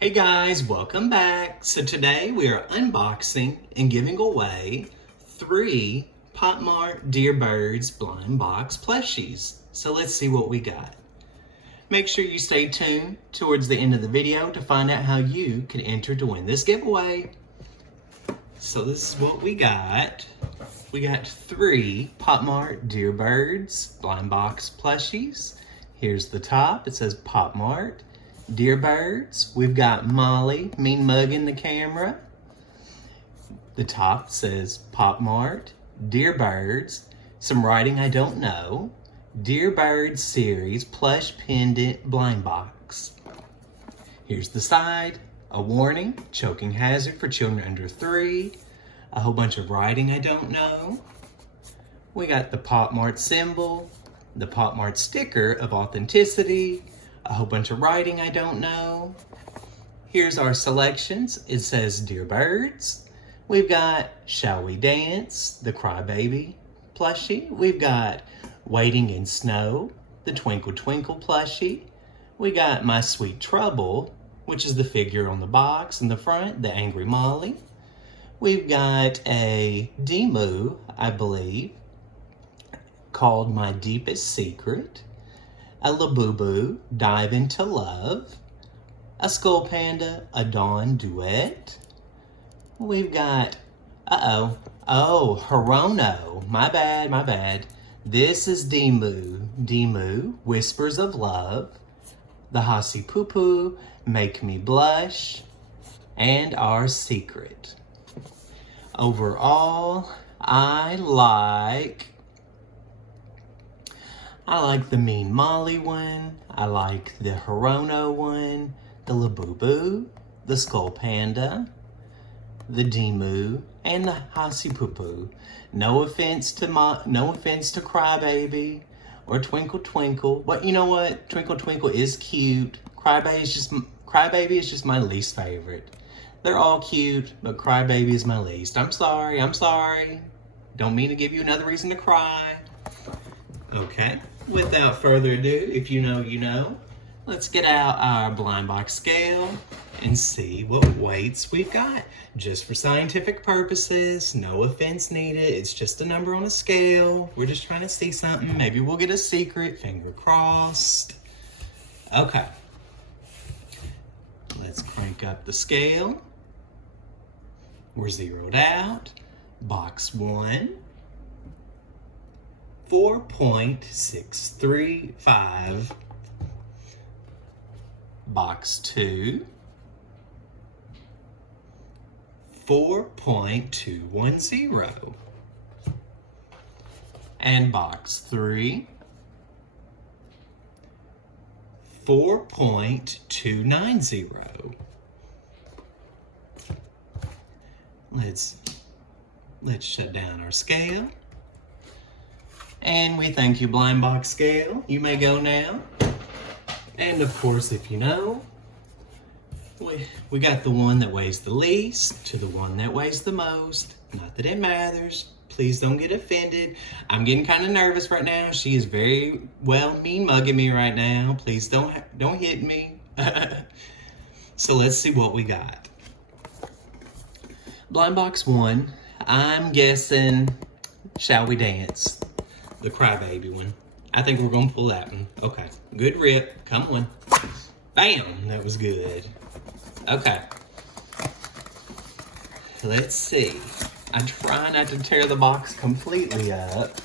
Hey guys, welcome back. So today we are unboxing and giving away 3 Popmart Dear Birds blind box plushies. So let's see what we got. Make sure you stay tuned towards the end of the video to find out how you can enter to win this giveaway. So this is what we got. We got 3 Popmart Dear Birds blind box plushies. Here's the top. It says Popmart Dear Birds. We've got Molly, mean mugging the camera. The top says Popmart Dear Birds. Some writing I don't know. Dear Birds series plush pendant blind box. Here's the side. A warning, choking hazard for children under 3. A whole bunch of writing I don't know. We got the Popmart symbol, the Popmart sticker of authenticity, a whole bunch of writing I don't know. Here's our selections. It says Dear Birds. We've got Shall We Dance, the Crybaby plushie. We've got Waiting in Snow, the Twinkle Twinkle plushie. We got My Sweet Trouble, which is the figure on the box in the front, the Angry Molly. We've got a Demu, I believe, called My Deepest Secret. A Labubu, Dive Into Love. A Skull Panda, a Dawn Duet. We've got, Hirono. My bad. This is Demu, Whispers of Love. The Hasi Poo Poo, Make Me Blush. And Our Secret. Overall, I like the Mean Molly one, I like the Hirono one, the Labubu, the Skull Panda, the Demu, and the Hasi Poo Poo. No offense to Crybaby or Twinkle Twinkle, but you know what? Twinkle Twinkle is cute. Crybaby is just my least favorite. They're all cute, but Crybaby is my least. I'm sorry. Don't mean to give you another reason to cry. Okay, without further ado, if you know, you know. Let's get out our blind box scale and see what weights we've got. Just for scientific purposes, no offense needed. It's just a number on a scale. We're just trying to see something. Maybe we'll get a secret, finger crossed. Okay. Let's crank up the scale. We're zeroed out. Box 1. 4.635. Box 2. 4.210. And box 3. 4.290. Let's shut down our scale. And we thank you, Blind Box Scale. You may go now. And of course, if you know, we got the one that weighs the least to the one that weighs the most. Not that it matters. Please don't get offended. I'm getting kind of nervous right now. She is very well mean mugging me right now. Please don't hit me. So let's see what we got. Blind Box 1, I'm guessing Shall We Dance? The Crybaby one. I think we're gonna pull that one. Okay, good rip, come on. Bam, that was good. Okay. Let's see. I try not to tear the box completely up.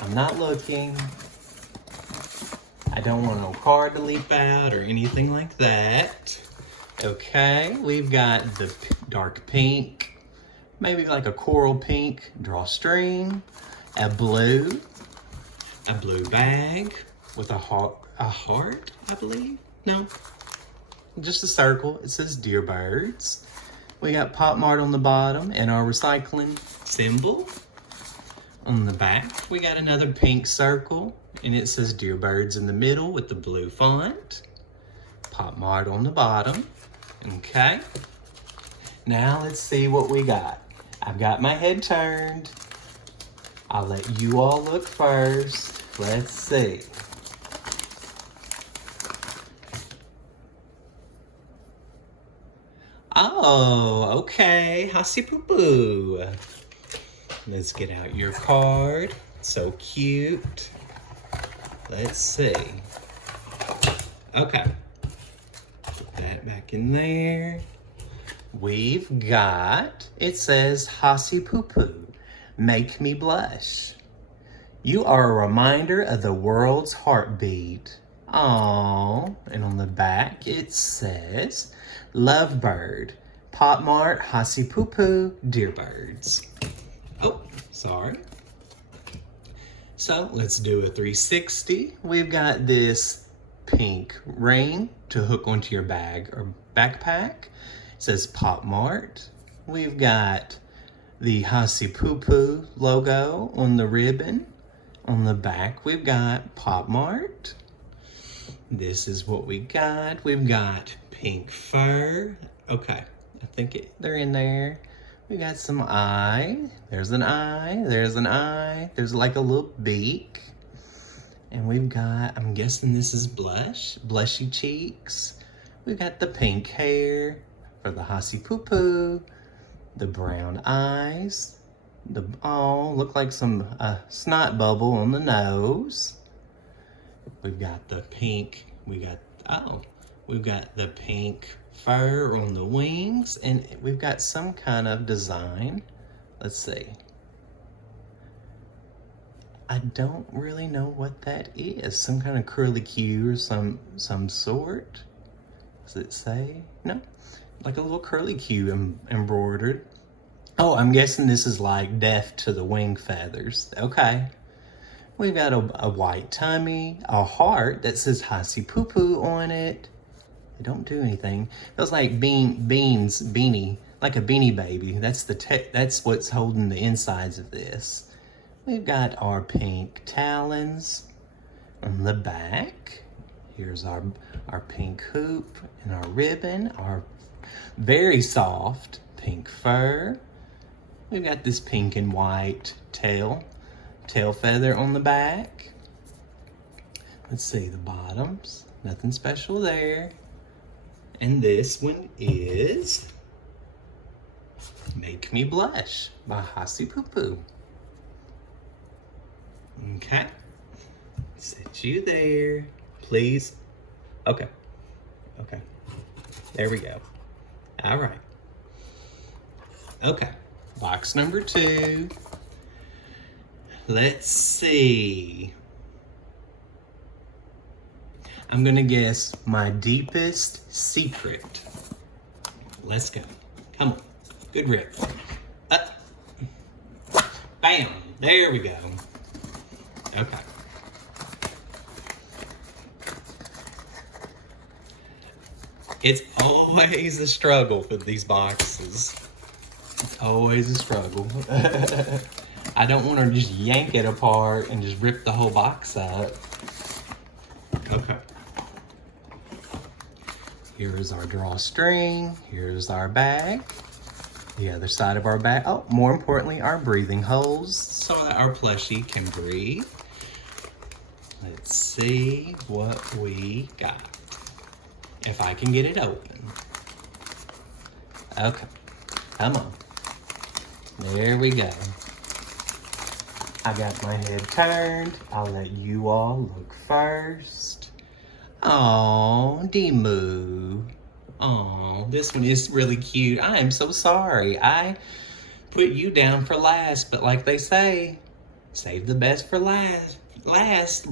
I'm not looking. I don't want no card to leap out or anything like that. Okay, we've got the dark pink, maybe like a coral pink drawstring, a blue bag with a heart, I believe. No, just a circle. It says Dear Birds. We got Popmart on the bottom and our recycling symbol. On the back, we got another pink circle and it says Dear Birds in the middle with the blue font. Popmart on the bottom. Okay. Now let's see what we got. I've got my head turned. I'll let you all look first. Let's see. Oh, okay. Hussy Poo Poo. Let's get out your card. So cute. Let's see. Okay. Put that back in there. We've got, it says, Hussy Poo Poo, make me blush. You are a reminder of the world's heartbeat. Aww. And on the back it says, Lovebird, Popmart Hussy Poo Poo Dear Birds. Oh, sorry. So let's do a 360. We've got this pink ring to hook onto your bag or backpack. It says Popmart. We've got the Hussy Poo Poo logo on the ribbon. On the back, we've got Popmart. This is what we got. We've got pink fur. Okay, I think they're in there. We got some eye. There's an eye. There's an eye. There's like a little beak. And we've got, I'm guessing this is blush. Blushy cheeks. We've got the pink hair for the Hussy Poo Poo. The brown eyes. Look like some snot bubble on the nose. We've got the pink, we've got the pink fur on the wings, and we've got some kind of design. Let's see. I don't really know what that is. Some kind of curlicue or some sort. Does it say? No, like a little curlicue embroidered. Oh, I'm guessing this is like death to the wing feathers. Okay. We've got a white tummy, a heart that says Hussy Poo Poo on it. They don't do anything. Feels like beanie, like a beanie baby. That's what's holding the insides of this. We've got our pink talons on the back. Here's our pink hoop and our ribbon, our very soft pink fur. We've got this pink and white tail feather on the back. Let's see the bottoms. Nothing special there. And this one is Make Me Blush by Hussy Poo Poo. Okay. Set you there. Please. Okay. Okay. There we go. All right. Okay. Box number 2. Let's see. I'm gonna guess my deepest secret. Let's go. Come on. Good rip. Bam. There we go. Okay. It's always a struggle with these boxes. It's always a struggle. I don't want to just yank it apart and just rip the whole box up. Okay. Here's our drawstring. Here's our bag. The other side of our bag. Oh, more importantly, our breathing holes so that our plushie can breathe. Let's see what we got. If I can get it open. Okay. Come on. There we go. I got my head turned. I'll let you all look first. Oh, Demu. Oh, this one is really cute. I am so sorry. I put you down for last, but like they say, save the best for last.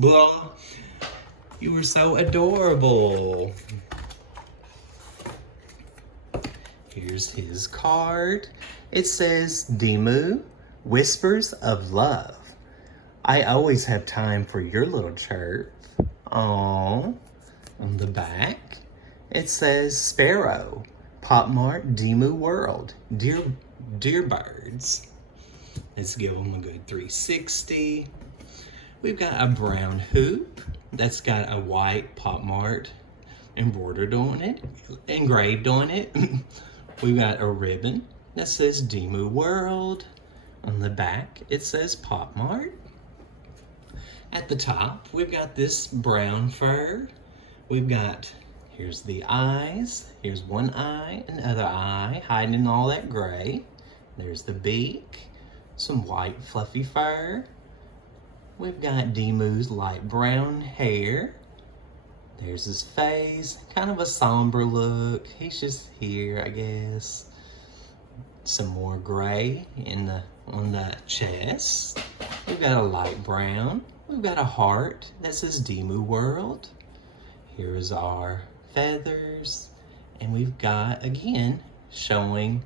Blah. You were so adorable. Here's his card. It says, Demu, Whispers of Love. I always have time for your little chirp. Aww. On the back, it says, Sparrow, Popmart Demu World, Dear Birds. Let's give them a good 360. We've got a brown hoop that's got a white Popmart embroidered on it, engraved on it. We've got a ribbon that says Demu World. On the back, it says Popmart. At the top, we've got this brown fur. We've got, Here's the eyes. Here's one eye, another eye, hiding in all that gray. There's the beak, some white fluffy fur. We've got Demu's light brown hair. There's his face, kind of a somber look. He's just here, I guess. Some more gray on the chest. We've got a light brown. We've got a heart that says Demu World. Here's our feathers. And we've got, again, showing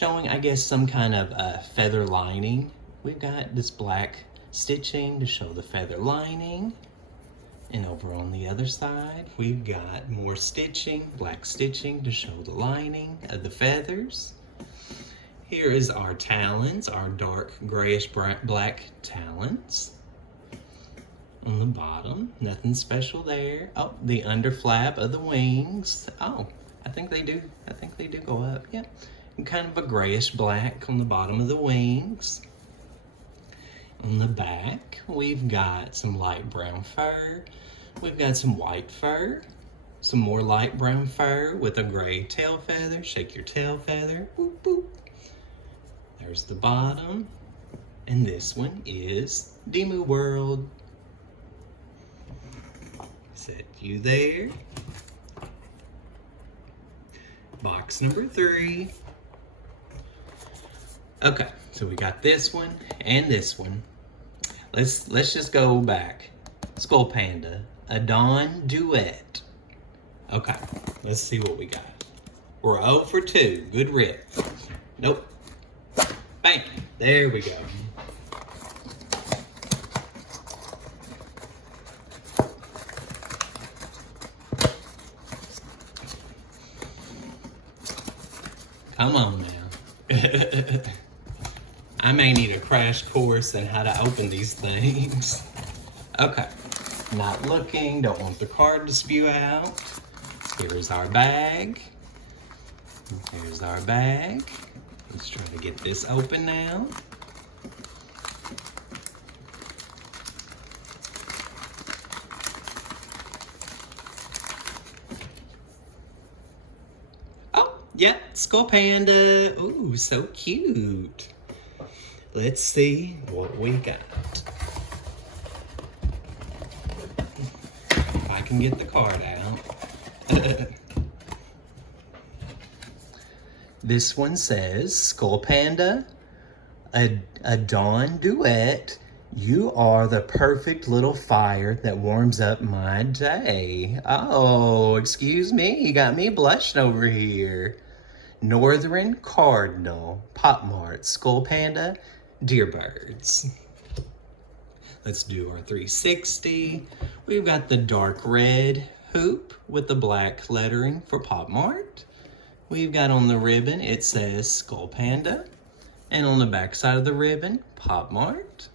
I guess some kind of feather lining. We've got this black stitching to show the feather lining. And over on the other side, we've got more stitching, black stitching to show the lining of the feathers. Here is our talons, our dark grayish black talons. On the bottom, nothing special there. Oh, the under flap of the wings. Oh, I think they do go up, yeah. And kind of a grayish black on the bottom of the wings. On the back, we've got some light brown fur. We've got some white fur, some more light brown fur with a gray tail feather. Shake your tail feather. Boop, boop. There's the bottom. And this one is Demu World. Set you there. Box number 3. Okay, so we got this one and this one. Let's just go back. Skull Panda, a Dawn Duet. Okay, let's see what we got. We're 0 for 2. Good rip. Nope. Bang. There we go. Come on now. I may need a crash course in how to open these things. Okay, not looking, don't want the card to spew out. Here's our bag. Here's our bag. Let's try to get this open now. Oh, yeah, Skull Panda. Ooh, so cute. Let's see what we got. If I can get the card out. This one says, Skull Panda, a Dawn Duet. You are the perfect little fire that warms up my day. Oh, excuse me, you got me blushing over here. Northern Cardinal, Popmart, Skull Panda, Dear Birds. Let's do our 360. We've got the dark red hoop with the black lettering for Popmart. We've got on the ribbon, it says Skull Panda. And on the back side of the ribbon, Popmart.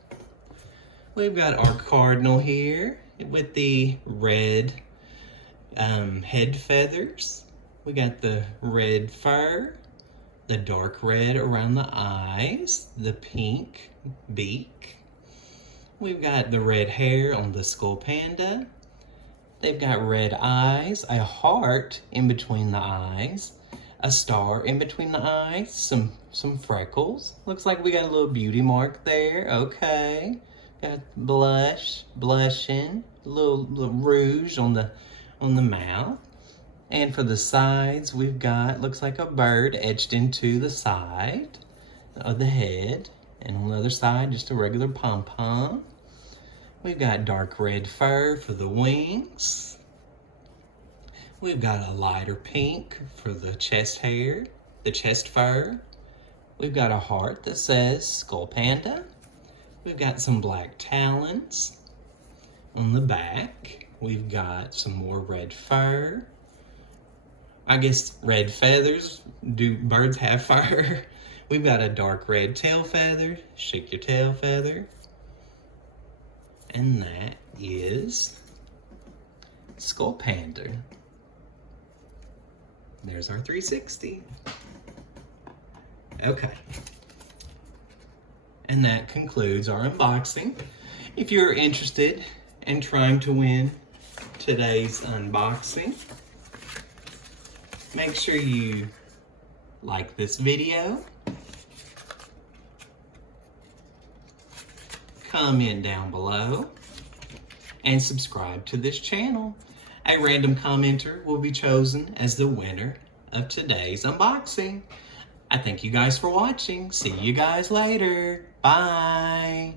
We've got our cardinal here with the red head feathers. We got the red fur, the dark red around the eyes, the pink beak. We've got the red hair on the Skull Panda. They've got red eyes, a heart in between the eyes, a star in between the eyes, some freckles. Looks like we got a little beauty mark there. Okay. Got blushing, a little rouge on the mouth. And for the sides, we've got, looks like a bird etched into the side of the head. And on the other side, just a regular pom-pom. We've got dark red fur for the wings. We've got a lighter pink for the chest hair, the chest fur. We've got a heart that says Skull Panda. We've got some black talons. On the back, we've got some more red fur. I guess red feathers. Do birds have fur? We've got a dark red tail feather. Shake your tail feather. And that is Skull Panda. There's our 360. Okay. And that concludes our unboxing. If you're interested in trying to win today's unboxing. Make sure you like this video, comment down below, and subscribe to this channel. A random commenter will be chosen as the winner of today's unboxing. I thank you guys for watching. See you guys later. Bye.